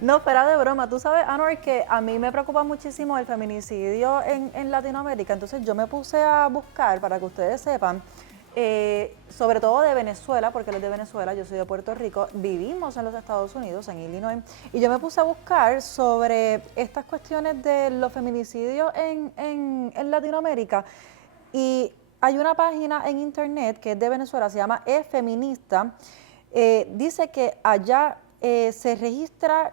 No, fuera de broma, tú sabes, Anor, que a mí me preocupa muchísimo el feminicidio en Latinoamérica, entonces yo me puse a buscar, para que ustedes sepan, sobre todo de Venezuela, porque él es de Venezuela, yo soy de Puerto Rico, vivimos en los Estados Unidos, en Illinois, y yo me puse a buscar sobre estas cuestiones de los feminicidios en Latinoamérica, y hay una página en internet que es de Venezuela, se llama E-Feminista, dice que allá se registra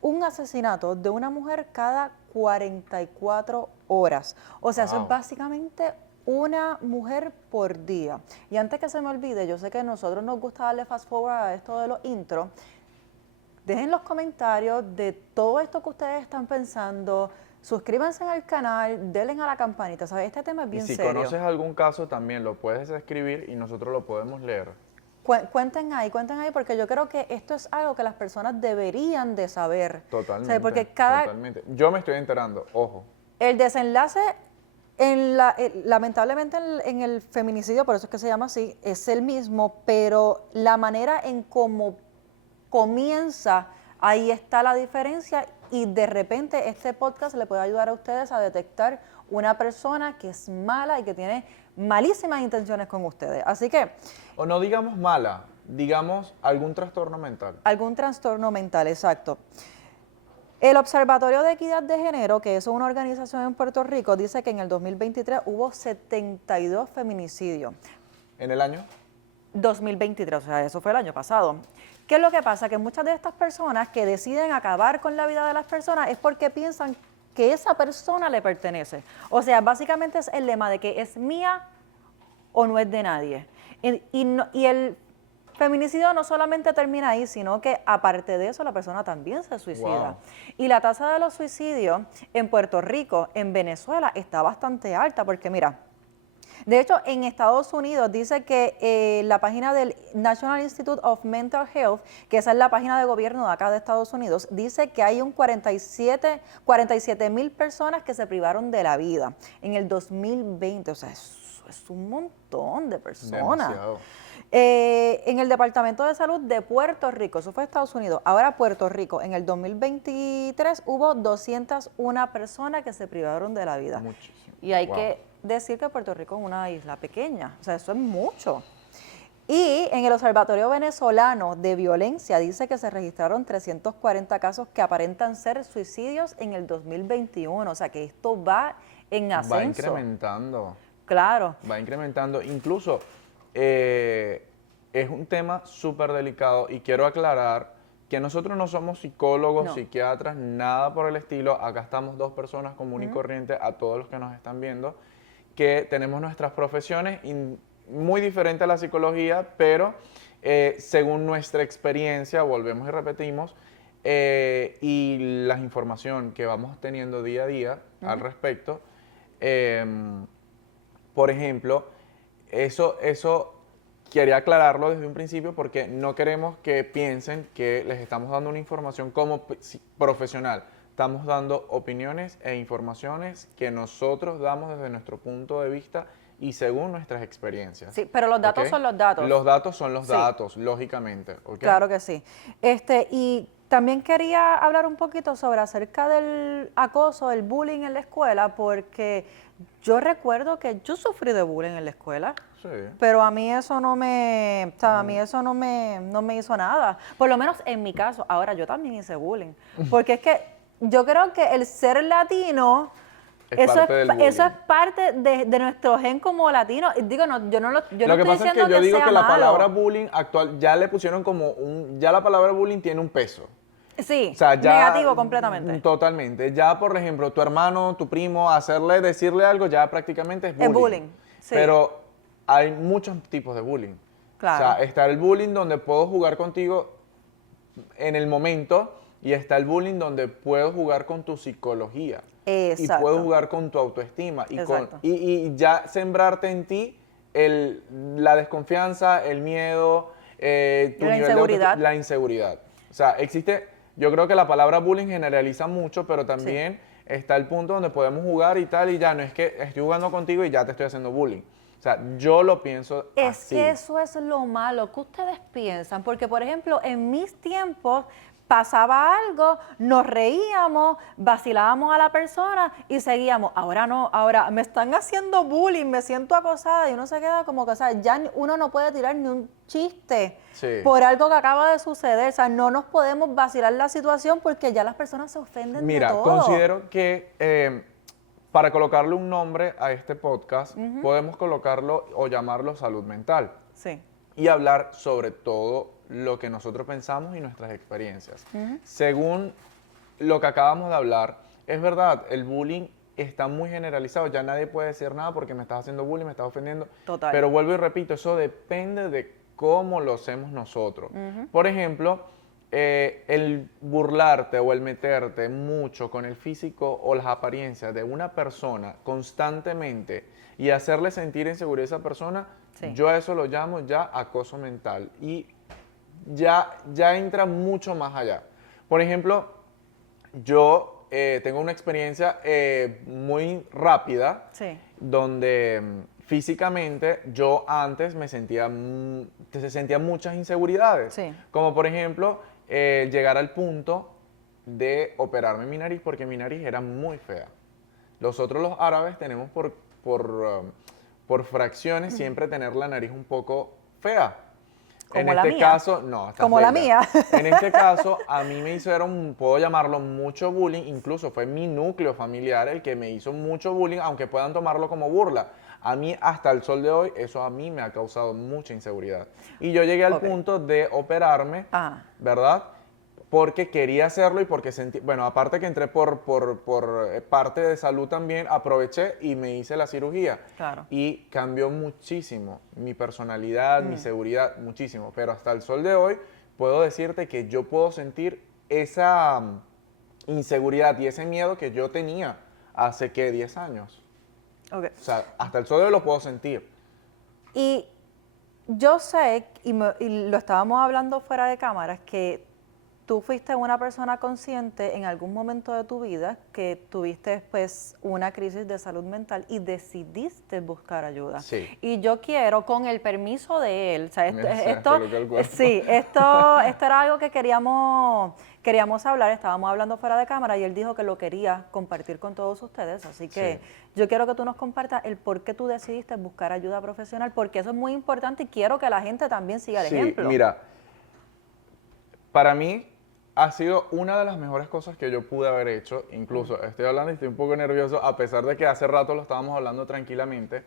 un asesinato de una mujer cada 44 horas. O sea, eso es Wow. básicamente una mujer por día. Y antes que se me olvide, yo sé que a nosotros nos gusta darle fast forward a esto de los intros. Dejen los comentarios de todo esto que ustedes están pensando. Suscríbanse al canal, denle a la campanita. ¿Sabes? Este tema es Y bien si serio. conoces algún caso también lo puedes escribir y nosotros lo podemos leer. Cuenten ahí, porque yo creo que esto es algo que las personas deberían de saber. ¿Sabe? Totalmente, Porque cada, totalmente. Yo me estoy enterando, ojo. el desenlace, lamentablemente en el feminicidio, por eso es que se llama así, es el mismo, pero la manera en cómo comienza, ahí está la diferencia y de repente este podcast le puede ayudar a ustedes a detectar una persona que es mala y que tiene malísimas intenciones con ustedes. Así que O no digamos mala, digamos algún trastorno mental. algún trastorno mental, exacto. El Observatorio de Equidad de Género, que es una organización en Puerto Rico, dice que en el 2023 hubo 72 feminicidios. ¿En el año? 2023, o sea, eso fue el año pasado. ¿Qué es lo que pasa? Que muchas de estas personas que deciden acabar con la vida de las personas es porque piensan que esa persona le pertenece. O sea, básicamente es el lema de que es mía o no es de nadie. Y el feminicidio no solamente termina ahí, sino que aparte de eso la persona también se suicida. Wow. Y la tasa de los suicidios en Puerto Rico, en Venezuela, está bastante alta porque mira, de hecho, en Estados Unidos dice que la página del National Institute of Mental Health, que esa es la página de gobierno de acá de Estados Unidos, dice que hay un 47,000 personas que se privaron de la vida en el 2020. O sea, eso es un montón de personas. Demasiado. En el Departamento de Salud de Puerto Rico, eso fue Estados Unidos, ahora Puerto Rico, en el 2023 hubo 201 personas que se privaron de la vida. Muchísimo. Y hay Wow. que decir que Puerto Rico es una isla pequeña, o sea, eso es mucho. Y en el Observatorio Venezolano de Violencia dice que se registraron 340 casos que aparentan ser suicidios en el 2021, o sea que esto va en ascenso. Va incrementando. Claro. Va incrementando. Incluso es un tema súper delicado y quiero aclarar que nosotros no somos psicólogos, No. psiquiatras, nada por el estilo. Acá estamos dos personas comunes y corrientes, a todos los que nos están viendo, que tenemos nuestras profesiones muy diferentes a la psicología, pero según nuestra experiencia, volvemos y repetimos, y la información que vamos teniendo día a día al respecto, por ejemplo, eso quería aclararlo desde un principio porque no queremos que piensen que les estamos dando una información como profesional. Estamos dando opiniones e informaciones que nosotros damos desde nuestro punto de vista y según nuestras experiencias. Sí, pero los datos ¿Ok? son los datos. Los datos son los Sí. datos, lógicamente. ¿Ok? Claro que sí. Y también quería hablar un poquito sobre acerca del acoso, el bullying en la escuela, porque yo recuerdo que yo sufrí de bullying en la escuela, Sí. pero a mí eso no me, o sea, a mí eso no me hizo nada. Por lo menos en mi caso. Ahora yo también hice bullying, porque es que yo creo que el ser latino Es parte del bullying. eso es parte de nuestro gen como latino. Y digo, no, yo no Lo estoy que pasa es diciendo que yo digo sea que la malo. palabra bullying actual ya le pusieron ya la palabra bullying tiene un peso. Sí, O sea, ya negativo completamente. Totalmente. Ya, por ejemplo, tu hermano, tu primo, decirle algo, ya prácticamente es bullying. Es bullying, sí. Pero hay muchos tipos de bullying. Claro. O sea, está el bullying donde puedo jugar contigo en el momento y está el bullying donde puedo jugar con tu psicología. Exacto. Y puedo jugar con tu autoestima. Exacto. Y ya sembrarte en ti la desconfianza, el miedo, tu Y la nivel inseguridad. la inseguridad. O sea, yo creo que la palabra bullying generaliza mucho, pero también está el punto donde podemos jugar y tal, y ya no es que estoy jugando contigo y ya te estoy haciendo bullying. O sea, yo lo pienso Es así. que eso es lo malo que ustedes piensan, porque por ejemplo, en mis tiempos pasaba algo, nos reíamos, vacilábamos a la persona y seguíamos. Ahora no, ahora me están haciendo bullying, me siento acosada y uno se queda como que, o sea, ya uno no puede tirar ni un chiste por algo que acaba de suceder. O sea, no nos podemos vacilar la situación porque ya las personas se ofenden de todo. Considero que para colocarle un nombre a este podcast, podemos colocarlo o llamarlo salud mental. Sí. Y hablar sobre todo lo que nosotros pensamos y nuestras experiencias. Según lo que acabamos de hablar, es verdad, el bullying está muy generalizado, ya nadie puede decir nada porque me estás haciendo bullying, me estás ofendiendo. Total. Pero vuelvo y repito, eso depende de cómo lo hacemos nosotros. Por ejemplo, el burlarte o el meterte mucho con el físico o las apariencias de una persona constantemente y hacerle sentir inseguridad a esa persona, yo a eso lo llamo ya acoso mental y ya entra mucho más allá. Por ejemplo, yo tengo una experiencia muy rápida donde físicamente yo antes me sentía muchas inseguridades. Como por ejemplo, llegar al punto de operarme mi nariz porque mi nariz era muy fea. Nosotros los árabes tenemos por fracciones siempre tener la nariz un poco fea. Como en la este mía. caso, no. Como la mía. En este caso, a mí me hicieron, puedo llamarlo mucho bullying, incluso fue mi núcleo familiar el que me hizo mucho bullying, aunque puedan tomarlo como burla. A mí, hasta el sol de hoy, eso a mí me ha causado mucha inseguridad. Y yo llegué al punto de operarme, ¿verdad? Porque quería hacerlo y porque sentí, bueno, aparte que entré por parte de salud también, aproveché y me hice la cirugía. Claro. Y cambió muchísimo mi personalidad, mi seguridad, muchísimo. Pero hasta el sol de hoy puedo decirte que yo puedo sentir esa inseguridad y ese miedo que yo tenía hace, ¿qué? 10 años. Okay. O sea, hasta el sol de hoy lo puedo sentir. Y yo sé, y lo estábamos hablando fuera de cámaras, que tú fuiste una persona consciente en algún momento de tu vida que tuviste pues una crisis de salud mental y decidiste buscar ayuda. Sí. Y yo quiero, con el permiso de él, o sea, esto era algo que queríamos hablar, estábamos hablando fuera de cámara y él dijo que lo quería compartir con todos ustedes, así que yo quiero que tú nos compartas el por qué tú decidiste buscar ayuda profesional, porque eso es muy importante y quiero que la gente también siga el ejemplo. Mira, para mí ha sido una de las mejores cosas que yo pude haber hecho. Incluso estoy hablando y estoy un poco nervioso, a pesar de que hace rato lo estábamos hablando tranquilamente.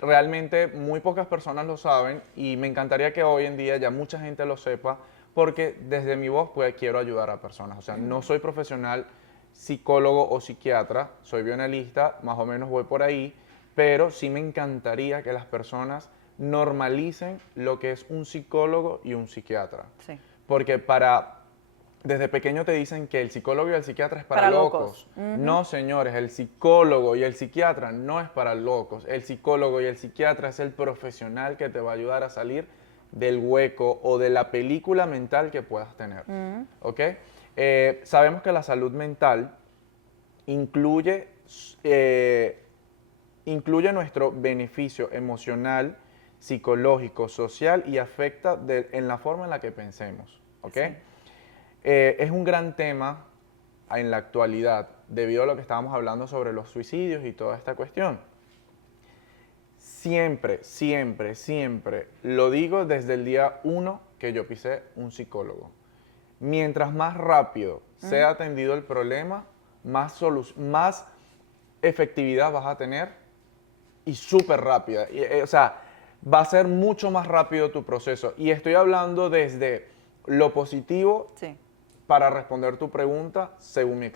Realmente muy pocas personas lo saben y me encantaría que hoy en día ya mucha gente lo sepa, porque desde mi voz pues quiero ayudar a personas. O sea, no soy profesional psicólogo o psiquiatra, soy bioanalista, más o menos voy por ahí, pero sí me encantaría que las personas normalicen lo que es un psicólogo y un psiquiatra. Sí. Porque desde pequeño te dicen que el psicólogo y el psiquiatra es para locos. No, señores, el psicólogo y el psiquiatra no es para locos. El psicólogo y el psiquiatra es el profesional que te va a ayudar a salir del hueco o de la película mental que puedas tener. ¿Ok? Sabemos que la salud mental incluye nuestro beneficio emocional, psicológico, social y afecta en la forma en la que pensemos, ¿ok? Sí. Es un gran tema en la actualidad debido a lo que estábamos hablando sobre los suicidios y toda esta cuestión. Siempre, siempre, siempre, lo digo desde el día 1 que yo pisé un psicólogo. Mientras más rápido sea atendido el problema, más efectividad vas a tener y súper rápida. O sea, va a ser mucho más rápido tu proceso. Y estoy hablando desde lo positivo para responder tu pregunta según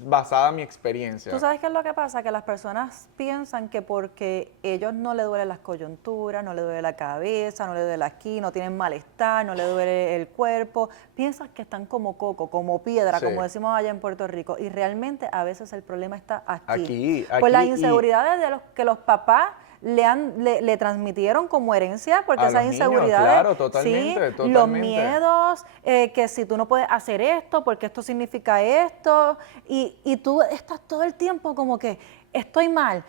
basada en mi experiencia. ¿Tú sabes qué es lo que pasa? Que las personas piensan que porque ellos no les duelen las coyunturas, no les duele la cabeza, no les duele aquí, no tienen malestar, no les duele el cuerpo, piensan que están como coco, como piedra, como decimos allá en Puerto Rico. Y realmente a veces el problema está aquí. Pues las inseguridades de los que los papás le transmitieron como herencia, porque esas inseguridades, claro, totalmente. Los miedos, que si tú no puedes hacer esto, porque esto significa esto, y tú estás todo el tiempo como que estoy mal.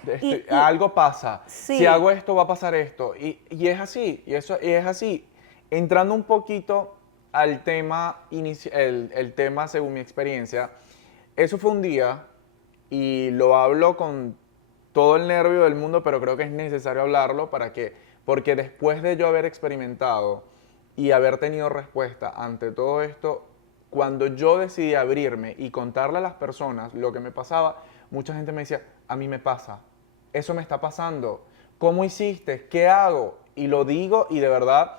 Algo pasa, si hago esto va a pasar esto, y es así, y es así. Entrando un poquito al tema, el tema según mi experiencia, eso fue un día y lo hablo con todo el nervio del mundo, pero creo que es necesario hablarlo porque después de yo haber experimentado y haber tenido respuesta ante todo esto, cuando yo decidí abrirme y contarle a las personas lo que me pasaba, mucha gente me decía, a mí me pasa, eso me está pasando, ¿cómo hiciste? ¿Qué hago? Y lo digo y de verdad,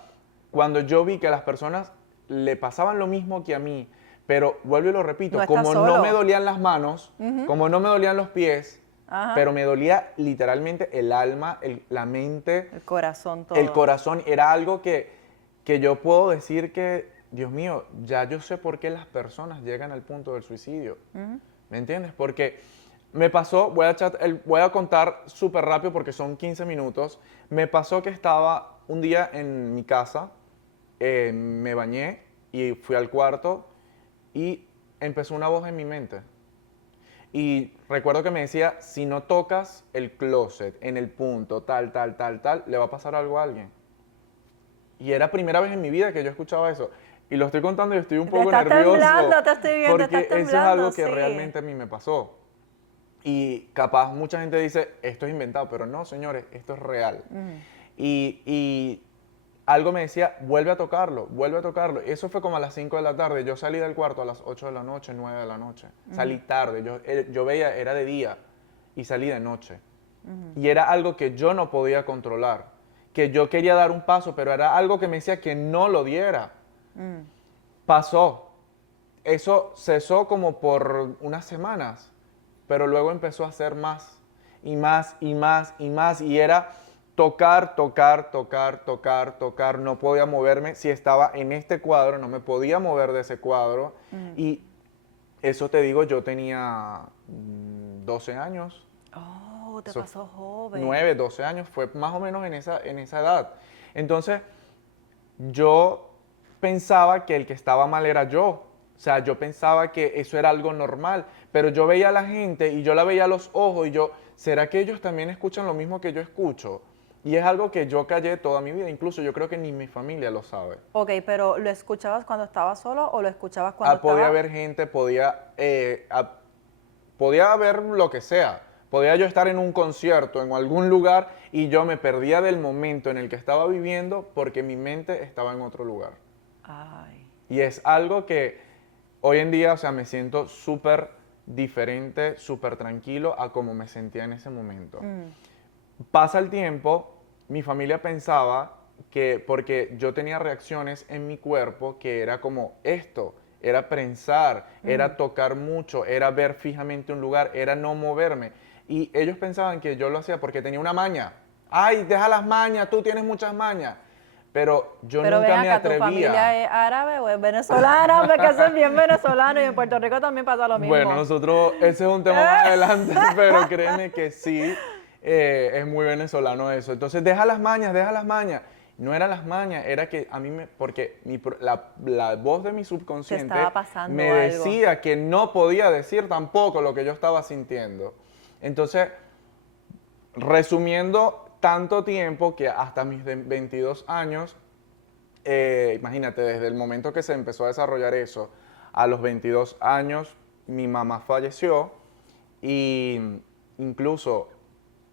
cuando yo vi que a las personas le pasaban lo mismo que a mí, pero vuelvo y lo repito, No estás como no me solo. dolían las manos, como no me dolían los pies, Ajá. pero me dolía literalmente el alma, la mente, El corazón, el todo. corazón. Era algo que yo puedo decir que, Dios mío, ya yo sé por qué las personas llegan al punto del suicidio. ¿Me entiendes? Porque me pasó, voy a contar súper rápido porque son 15 minutos. Me pasó que estaba un día en mi casa, me bañé y fui al cuarto y empezó una voz en mi mente. Y recuerdo que me decía, si no tocas el closet en el punto tal, tal, tal, tal, le va a pasar algo a alguien. Y era primera vez en mi vida que yo escuchaba eso. Y lo estoy contando y estoy un Te poco estás nervioso temblando, te estoy viendo, estás porque eso es temblando, algo que sí. realmente a mí me pasó. Y capaz mucha gente dice, esto es inventado, pero no, señores, esto es real. Y algo me decía, vuelve a tocarlo, vuelve a tocarlo. Eso fue como a las 5 de la tarde. Yo salí del cuarto a las 8 de la noche, 9 de la noche. Salí tarde, yo veía, era de día y salí de noche. Y era algo que yo no podía controlar, que yo quería dar un paso, pero era algo que me decía que no lo diera. Pasó. Eso cesó como por unas semanas, pero luego empezó a hacer más y más y más y más y era tocar, tocar, tocar, tocar, tocar. No podía moverme. Si estaba en este cuadro, no me podía mover de ese cuadro. Y eso te digo, yo tenía 12 años. Oh, te Eso, pasó joven. 9, 12 años, fue más o menos en esa edad. Entonces, yo pensaba que el que estaba mal era yo. O sea, yo pensaba que eso era algo normal, pero yo veía a la gente y yo la veía a los ojos y yo, ¿será que ellos también escuchan lo mismo que yo escucho? Y es algo que yo callé toda mi vida, incluso yo creo que ni mi familia lo sabe. Ok, pero ¿lo escuchabas cuando estabas solo o lo escuchabas cuando Podía estaba? haber gente, podía haber lo que sea. Podía yo estar en un concierto, en algún lugar, y yo me perdía del momento en el que estaba viviendo porque mi mente estaba en otro lugar. Ay. Y es algo que hoy en día, o sea, me siento súper diferente, súper tranquilo a como me sentía en ese momento. Pasa el tiempo, mi familia pensaba que porque yo tenía reacciones en mi cuerpo que era como esto, era prensar, era tocar mucho, era ver fijamente un lugar, era no moverme. Y ellos pensaban que yo lo hacía porque tenía una maña. Ay, deja las mañas, tú tienes muchas mañas. Pero yo Pero ven nunca me acá, ¿tu atrevía. familia es árabe o es venezolana? Porque eso es bien venezolano y en Puerto Rico también pasa lo Bueno, mismo. nosotros, ese es un tema más adelante, pero créeme que sí, es muy venezolano eso. Entonces, deja las mañas, deja las mañas. No eran las mañas, era que a mí me, porque la voz de mi Te subconsciente estaba pasando me algo. decía que no podía decir tampoco lo que yo estaba sintiendo. Entonces, resumiendo tanto tiempo que hasta mis 22 años, imagínate, desde el momento que se empezó a desarrollar eso, a los 22 años mi mamá falleció y incluso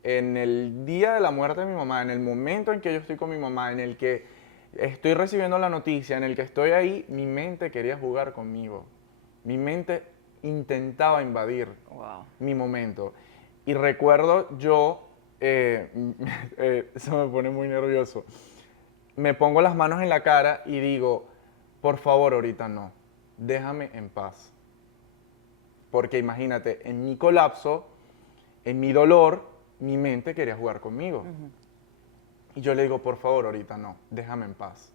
en el día de la muerte de mi mamá, en el momento en que yo estoy con mi mamá, en el que estoy recibiendo la noticia, en el que estoy ahí, mi mente quería jugar conmigo. Mi mente intentaba invadir Wow. mi momento. Y recuerdo yo, eso me pone muy nervioso, me pongo las manos en la cara y digo, por favor, ahorita no, déjame en paz. Porque imagínate, en mi colapso, en mi dolor, mi mente quería jugar conmigo. Y yo le digo, por favor, ahorita no, déjame en paz.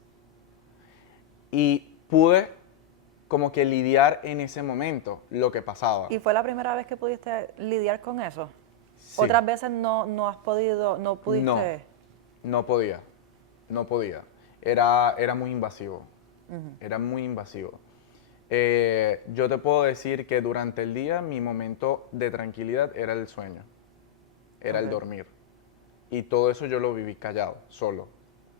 Y pude como que lidiar en ese momento lo que pasaba. ¿Y fue la primera vez que pudiste lidiar con eso? Sí, Otras veces no has podido, no no, pudiste. no podía, no podía. Era muy invasivo, era muy invasivo. Yo te puedo decir que durante el día mi momento de tranquilidad era el sueño, era el Ok. dormir. Y todo eso yo lo viví callado, solo.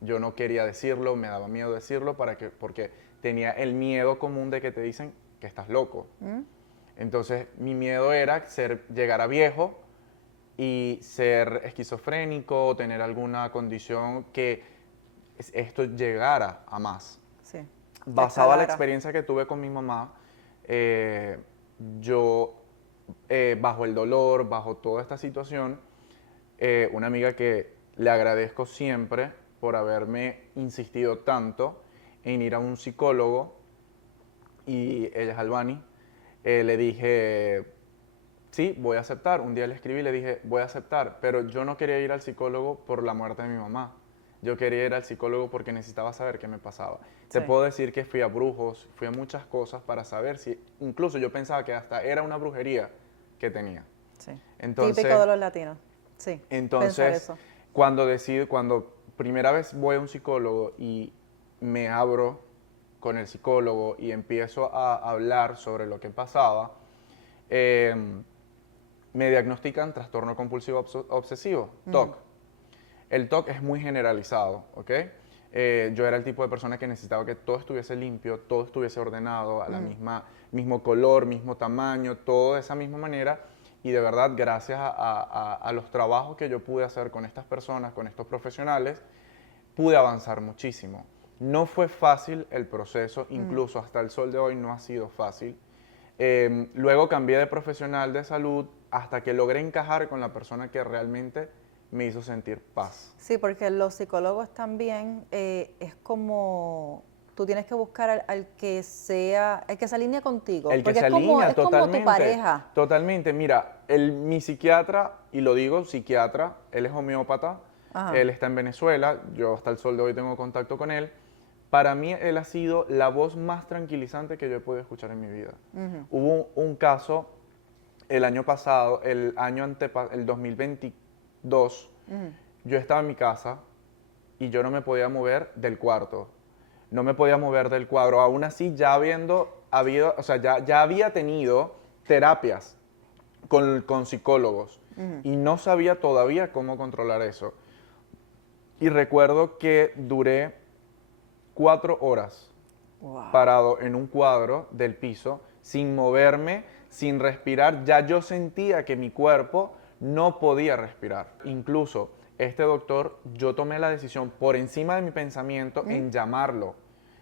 Yo no quería decirlo, me daba miedo decirlo porque tenía el miedo común de que te dicen que estás loco. Entonces, mi miedo era llegar a viejo y ser esquizofrénico o tener alguna condición que esto llegara a más. Sí. Basado en la Escalara. experiencia que tuve con mi mamá, yo, bajo el dolor, bajo toda esta situación, una amiga que le agradezco siempre por haberme insistido tanto en ir a un psicólogo, y ella es Albani, le dije, sí, voy a aceptar. Un día le escribí y le dije, voy a aceptar, pero yo no quería ir al psicólogo por la muerte de mi mamá. Yo quería ir al psicólogo porque necesitaba saber qué me pasaba. Te Sí. puedo decir que fui a brujos, fui a muchas cosas para saber si, incluso yo pensaba que hasta era una brujería que tenía. Sí. Entonces, Típico de los latinos. Sí. Pensar entonces, eso. cuando primera vez voy a un psicólogo y me abro con el psicólogo y empiezo a hablar sobre lo que pasaba, me diagnostican trastorno compulsivo obsesivo, TOC. El TOC es muy generalizado, ¿ok? Yo era el tipo de persona que necesitaba que todo estuviese limpio, todo estuviese ordenado, a la mismo color, mismo tamaño, todo de esa misma manera. Y de verdad, gracias a los trabajos que yo pude hacer con estas personas, con estos profesionales, pude avanzar muchísimo. No fue fácil el proceso, incluso hasta el sol de hoy no ha sido fácil. Luego cambié de profesional de salud hasta que logré encajar con la persona que realmente me hizo sentir paz. Sí, porque los psicólogos también es como tú tienes que buscar al que sea, el que se alinee contigo. El que porque se es como, alinea es totalmente. como tu pareja. Totalmente. Mira, mi psiquiatra, y lo digo, psiquiatra, él es homeópata, Ajá. él está en Venezuela, yo hasta el sol de hoy tengo contacto con él. Para mí, él ha sido la voz más tranquilizante que yo he podido escuchar en mi vida. Hubo un caso el año pasado, el 2022, yo estaba en mi casa y yo no me podía mover del cuarto. No me podía mover del cuadro. Aún así, ya ya había tenido terapias con psicólogos y no sabía todavía cómo controlar eso. Y recuerdo que duré 4 horas Wow. parado en un cuadro del piso, sin moverme, sin respirar. Ya yo sentía que mi cuerpo no podía respirar. Incluso este doctor, yo tomé la decisión por encima de mi pensamiento en llamarlo.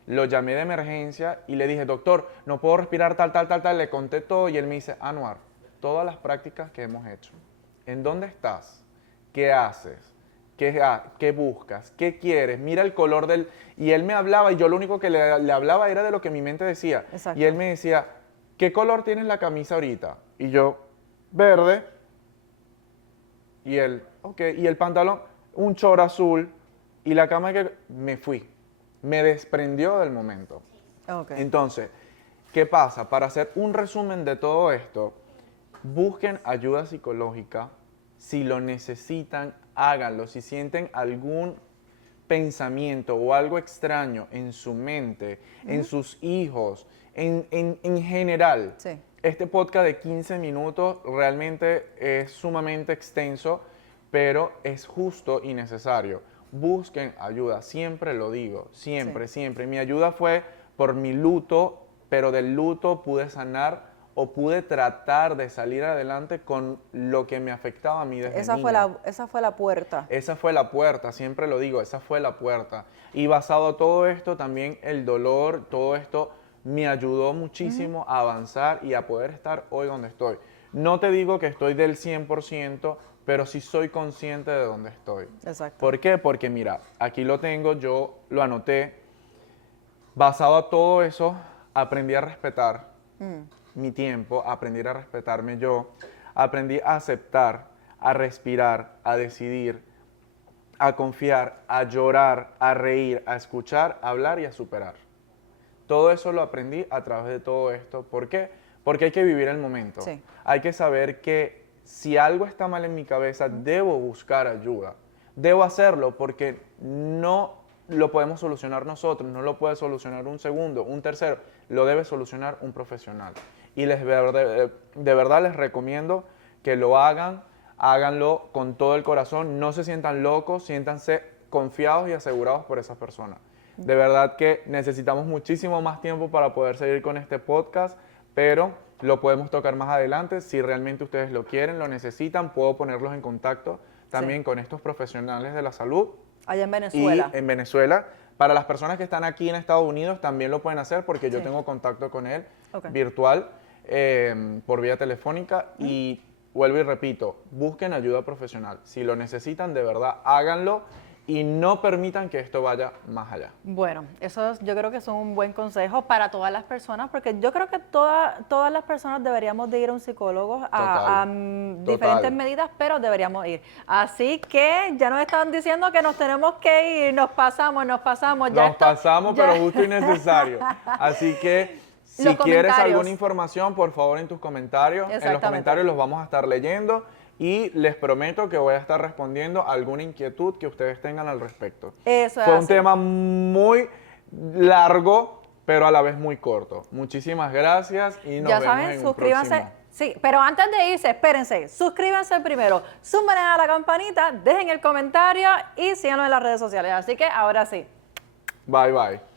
Lo llamé de emergencia y le dije, doctor, no puedo respirar tal. Le conté todo y él me dice, Anuar, todas las prácticas que hemos hecho, ¿en dónde estás? ¿Qué haces? ¿Qué buscas? ¿Qué quieres? Mira el color del... Y él me hablaba y yo lo único que le hablaba era de lo que mi mente decía. Exacto. Y él me decía, ¿qué color tienes la camisa ahorita? Y yo, verde. Y él, ok. Y el pantalón, un short azul. Y la cama que... Me fui. Me desprendió del momento. Ok. Entonces, ¿qué pasa? Para hacer un resumen de todo esto, busquen ayuda psicológica. Si lo necesitan, háganlo. Si sienten algún pensamiento o algo extraño en su mente, en sus hijos, en general. Sí. Este podcast de 15 minutos realmente es sumamente extenso, pero es justo y necesario. Busquen ayuda, siempre lo digo, siempre. Mi ayuda fue por mi luto, pero del luto pude sanar o pude tratar de salir adelante con lo que me afectaba a mí desde Esa niño. fue la puerta. Esa fue la puerta, siempre lo digo, esa fue la puerta. Y basado en todo esto, también el dolor, todo esto me ayudó muchísimo a avanzar y a poder estar hoy donde estoy. No te digo que estoy del 100%, pero sí soy consciente de dónde estoy. Exacto. ¿Por qué? Porque mira, aquí lo tengo, yo lo anoté. Basado a todo eso, aprendí a respetar mi tiempo, aprendí a respetarme yo, aprendí a aceptar, a respirar, a decidir, a confiar, a llorar, a reír, a escuchar, a hablar y a superar. Todo eso lo aprendí a través de todo esto. ¿Por qué? Porque hay que vivir el momento. Sí. Hay que saber que si algo está mal en mi cabeza, debo buscar ayuda. Debo hacerlo porque no lo podemos solucionar nosotros, no lo puede solucionar un segundo, un tercero, lo debe solucionar un profesional. Y de verdad les recomiendo que lo hagan, háganlo con todo el corazón, no se sientan locos, siéntanse confiados y asegurados por esas personas. De verdad que necesitamos muchísimo más tiempo para poder seguir con este podcast, pero lo podemos tocar más adelante. Si realmente ustedes lo quieren, lo necesitan, puedo ponerlos en contacto también con estos profesionales de la salud. Allá en Venezuela. Y en Venezuela. Para las personas que están aquí en Estados Unidos también lo pueden hacer porque yo Sí. tengo contacto con él Ok. virtual, por vía telefónica y vuelvo y repito, busquen ayuda profesional. Si lo necesitan, de verdad, háganlo y no permitan que esto vaya más allá. Bueno, yo creo que es un buen consejo para todas las personas, porque yo creo que todas las personas deberíamos de ir a un psicólogo a diferentes medidas, pero deberíamos ir. Así que ya nos estaban diciendo que nos tenemos que ir, nos pasamos. Nos pasamos, pero justo y necesario. Así que si Los quieres comentarios. alguna información, por favor, en tus comentarios. En los Exactamente. comentarios los vamos a estar leyendo y les prometo que voy a estar respondiendo a alguna inquietud que ustedes tengan al respecto. Eso es Fue un así. tema muy largo, pero a la vez muy corto. Muchísimas gracias y nos Ya vemos saben, en un suscríbanse. próximo. Sí, pero antes de irse, espérense, suscríbanse primero, súmenle a la campanita, dejen el comentario y síganos en las redes sociales. Así que ahora sí. Bye, bye.